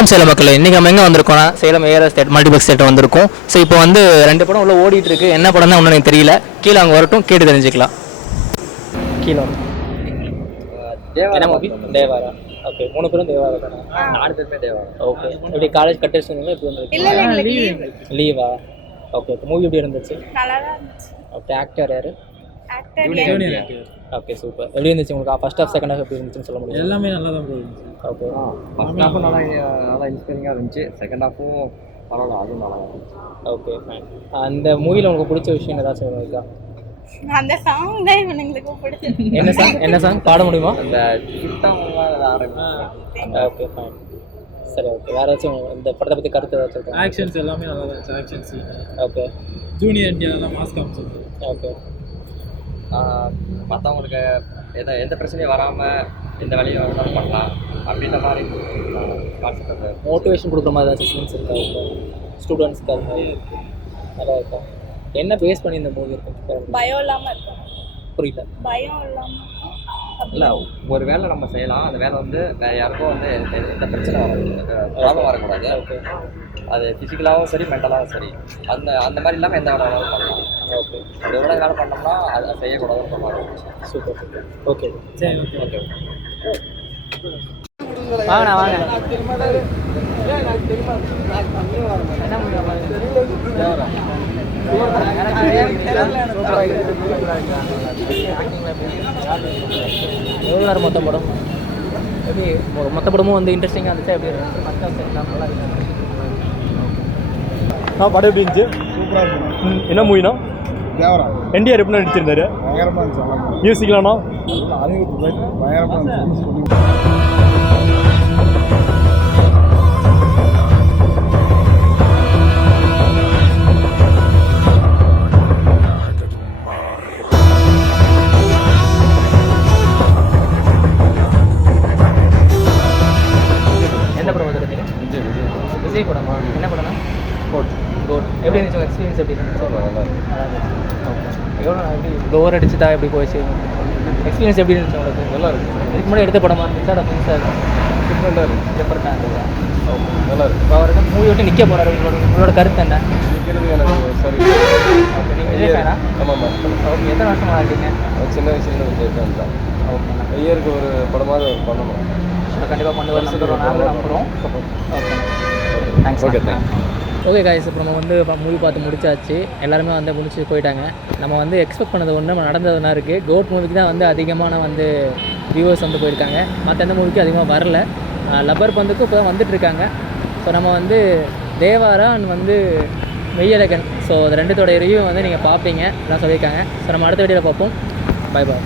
வணக்கம் சேலம் மக்கள். இன்றைக்கி நம்ம எங்கே வந்திருக்கோம்னா Salem ARS theatre multiplex theatre வந்திருக்கோம். ஸோ இப்போ வந்து 2 படம் உள்ள ஓடிட்டு இருக்கு. என்ன படம் தான் ஒன்றும் எனக்கு தெரியல. கீழே அவங்க வரட்டும், கேட்டு தெரிஞ்சுக்கலாம். கீழே வரும் என்ன மூவி? தேவாரா. ஓகே, 3 பேரும் தேவாரா தானே? 4 பேருமே தேவாரா. ஓகே, எப்படி காலேஜ் கட் அடிச்சிருந்தீங்களா? எப்படி வந்து லீவா? ஓகே, இப்போ மூவி எப்படி இருந்துச்சு? நல்லா இருந்துச்சு. ஓகே, ஆக்டர் யார்? Actor okay, super. எப்படி இருந்துச்சு உங்களுக்கு? ஃபர்ஸ்ட் ஹாஃப் செகண்ட் ஹாஃப் எப்படி இருந்துச்சுன்னு சொல்ல முடியும்? எல்லாமே நல்லா தான் இருந்துச்சு. ஓகே, ஃபர்ஸ்ட் ஹாஃபும் நல்லா இன்ஸ்பைரிங்காக இருந்துச்சு. செகண்ட் ஹாஃபும் பரவாயில்ல, அதுவும் நல்லா இருந்துச்சு. Okay fine. அந்த மூவியில் உங்களுக்கு பிடிச்ச விஷயம் ஏதாச்சும் இருக்கா? அந்த சாங் தான் இவனுங்களுக்கு பிடிச்சது. என்ன சாங் பாட முடியுமா? அந்த கிட்டாக ஆரம்பிச்சு. Okay fine. சரி, ஓகே. வேறு ஏதாச்சும் இந்த படத்தை பற்றி கருத்து ஏதாச்சும் இருக்கா? ஆக்ஷன்ஸ் எல்லாமே நல்லா தான் இருந்துச்சு. Action scene, okay. ஜூனியர் இந்தியாவெல்லாம் மாஸ் காமிச்சிருக்கு. ஓகே, மற்றவங்களுக்கு எந்த பிரச்சனையும் வராமல் எந்த வேலையும் வேணாலும் பண்ணலாம் அப்படின்ற மாதிரி கான்செப்ட். மோட்டிவேஷன் கொடுக்குற மாதிரி ஏதாச்சும் சீன்ஸ் இருக்கா ஸ்டூடெண்ட்ஸ்க்கு? அது மாதிரி நல்லா இருக்கா? என்ன பேஸ் பண்ணி இந்த மூவி இருக்கு? பயம் இல்லாம இருக்கும். புரியல. பயம் இல்லாம இல்லை, ஒரு வேலை நம்ம செய்யலாம். அந்த வேலை வந்து வேறு யாருக்கும் வந்து எந்த பிரச்சனை வராது, ப்ராப்ளம் வரக்கூடாது. ஓகே, அது ஃபிசிக்கலாகவும் சரி, மென்டலாகவும் சரி, அந்த மாதிரி இல்லாமல் எந்த வேலை வேணாலும் பண்ணலாம். ஓகே. எவ்வளோ வேலை பண்ணோம்னா அதை செய்யக்கூடாதுன்னு சொல்லுவாங்க. Super super. ஓகே, சரி, ஓகே. வாங்கண்ணா வாங்க. எவ்வளோ நேரம் மொத்த படம்? எப்படி மொத்த படமும் வந்து இன்ட்ரெஸ்டிங்காக இருந்துச்சா? எப்படி இருந்துச்சு? நல்லா இருக்கு. படம் எப்படி இருந்துச்சு? சூப்பராக இருக்கும். என்ன மூவினா? தேவரா. என்டிஆர் எப்படி நடிச்சிருந்தாரு? பயங்கரமாக இருந்துச்சு. மியூசிக்லானா? பயங்கரமாக இருந்துச்சு. எந்த படம் வந்துருக்கீங்க? விஜய் படமா? என்ன படம்னா? கோட். எப்படி இருந்துச்சு எக்ஸ்பீரியன்ஸ்? எப்படி இருந்துச்சு? நல்லா இருந்துச்சு. ஓகே. எவ்வளோ எப்படி டோர் அடிச்சுட்டா எப்படி போச்சு? எக்ஸ்பீரியன்ஸ் எப்படி இருந்துச்சு உங்களுக்கு? நல்லா இருக்கு. இதுக்கு முன்னாடி எடுத்த படமா இருந்துச்சா? அதை புதுசாக டிஃப்ரெண்ட்டாக இருக்குது. டிஃப்ரெண்ட்டாக இருந்ததா? ஓகே, நல்லா இருக்கு. இப்போ அவர்கிட்ட மூவி விட்டு நிற்க போகிறாரு. உங்களோட கருத்து என்ன? நிற்கிறது எனக்கு சரி. ஓகே, நீங்கள் விஜய் ஃபேனா? ஆமாம். ஓகே, எத்தனை வருஷமாக இருக்கீங்க? சின்ன வயசுலேருந்து விஜய் ஃபேன் தான். ஓகே, ஐயருக்கு ஒரு படமாவது பண்ணணும். கண்டிப்பாக கொண்டு வர நாங்களும் நம்புகிறோம். Okay, thanks. Okay, thanks. Okay guys, இப்போ நம்ம வந்து மூவி பார்த்து முடிச்சாச்சு. எல்லாருமே வந்து முடிச்சு போயிட்டாங்க. நம்ம வந்து எக்ஸ்பெக்ட் பண்ணது ஒன்று, நம்ம நடந்ததுனா இருக்குது. கோட் மூவிக்கு தான் வந்து அதிகமான வந்து வியூவர்ஸ் வந்து போயிருக்காங்க. மற்ற எந்த மூவிக்கும் அதிகமாக வரல. லப்பர் பந்துக்கும் இப்போ தான் வந்துட்டுருக்காங்க. ஸோ நம்ம வந்து தேவாரா அண்ட் வந்து மெய்யழகன், ஸோ அது 2தோட ரிவ்யூ வந்து நீங்கள் பார்ப்பீங்க எல்லாம் சொல்லியிருக்காங்க. ஸோ நம்ம அடுத்த வீடியோவில் பார்ப்போம். Bye bye.